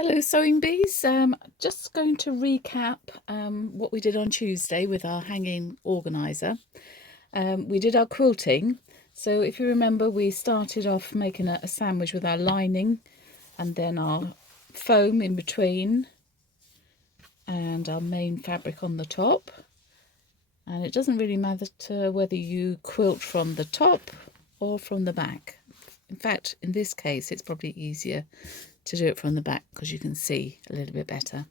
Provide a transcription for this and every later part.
Hello sewing bees, just going to recap what we did on Tuesday with our hanging organiser. We did our quilting, so if you remember we started off making a sandwich with our lining and then our foam in between and our main fabric on the top. And it doesn't really matter whether you quilt from the top or from the back. In fact, in this case it's probably easier to do it from the back because you can see a little bit better.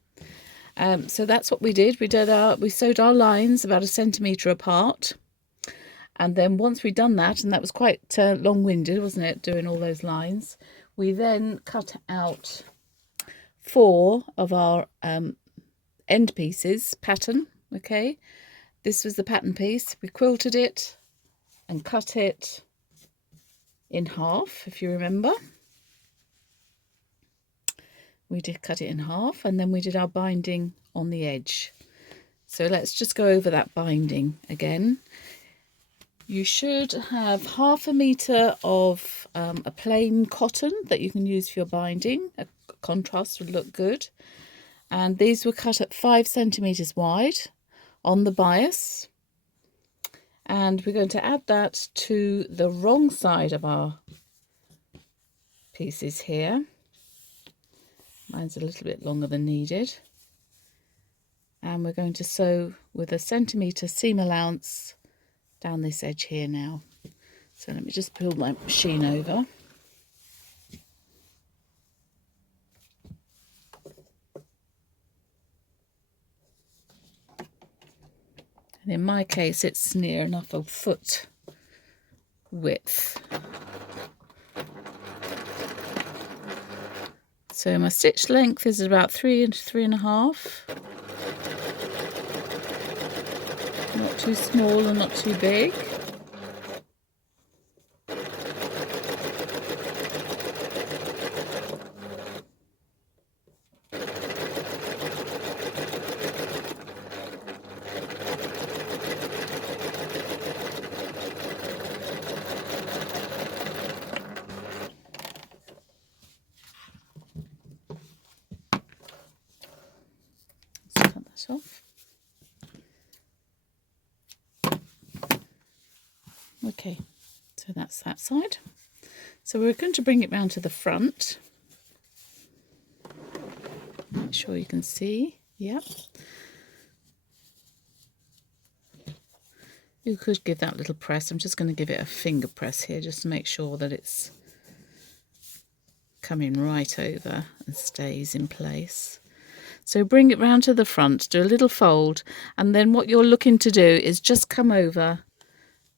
So that's what we did. We sewed our lines about 1 centimetre apart, and then once we'd done that, and that was quite long-winded, wasn't it, doing all those lines, we then cut out 4 of our end pieces pattern. Okay, this was the pattern piece. We quilted it and cut it in half, if you remember. We did cut it in half, and then we did our binding on the edge. So let's just go over that binding again. You should have 1/2 metre of a plain cotton that you can use for your binding. A contrast would look good. And these were cut at 5 centimetres wide on the bias. And we're going to add that to the wrong side of our pieces here. Mine's a little bit longer than needed. And we're going to sew with 1 centimetre seam allowance down this edge here now. So let me just pull my machine over. And in my case, it's near enough a foot width. So my stitch length is about 3 and 3.5. Not too small and not too big. Let's cut that off. Okay, so that's that side. So we're going to bring it round to the front. Make sure you can see. Yep. You could give that a little press. I'm just going to give it a finger press here just to make sure that it's coming right over and stays in place. So bring it round to the front, do a little fold, and then what you're looking to do is just come over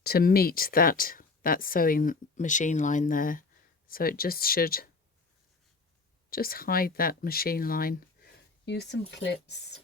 to meet that sewing machine line there. So it just should just hide that machine line. Use some clips.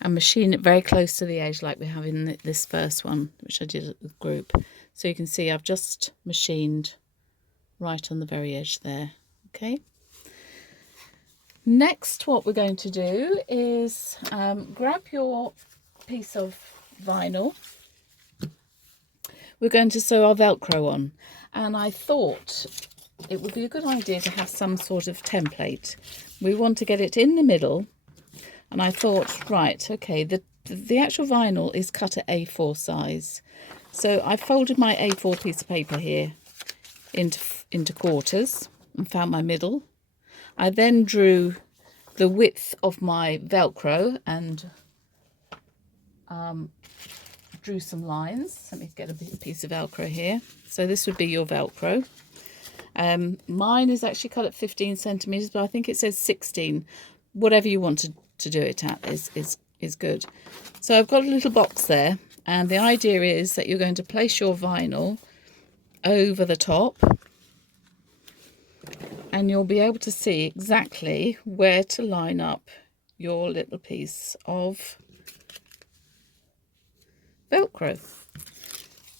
And machine it very close to the edge like we have in this first one, which I did at the group. So you can see I've just machined right on the very edge there. Okay. Next, what we're going to do is grab your piece of vinyl. We're going to sew our Velcro on, and I thought it would be a good idea to have some sort of template. We want to get it in the middle. And I thought, right, okay, the actual vinyl is cut at A4 size. So I folded my A4 piece of paper here into quarters and found my middle. I then drew the width of my Velcro and drew some lines. Let me get a piece of Velcro here. So this would be your Velcro. Mine is actually cut at 15 centimetres, but I think it says 16. Whatever you want to do it at is good. So I've got a little box there, and the idea is that you're going to place your vinyl over the top, and you'll be able to see exactly where to line up your little piece of Velcro.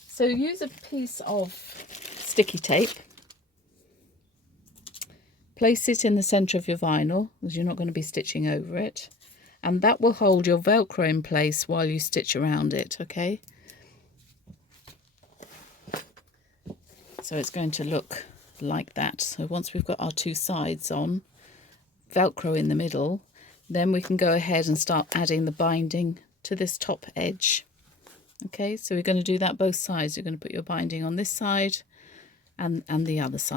So use a piece of sticky tape. Place it in the centre of your vinyl, as you're not going to be stitching over it. And that will hold your Velcro in place while you stitch around it, okay? So it's going to look like that. So once we've got our two sides on, Velcro in the middle, then we can go ahead and start adding the binding to this top edge. Okay, so we're going to do that both sides. You're going to put your binding on this side and the other side.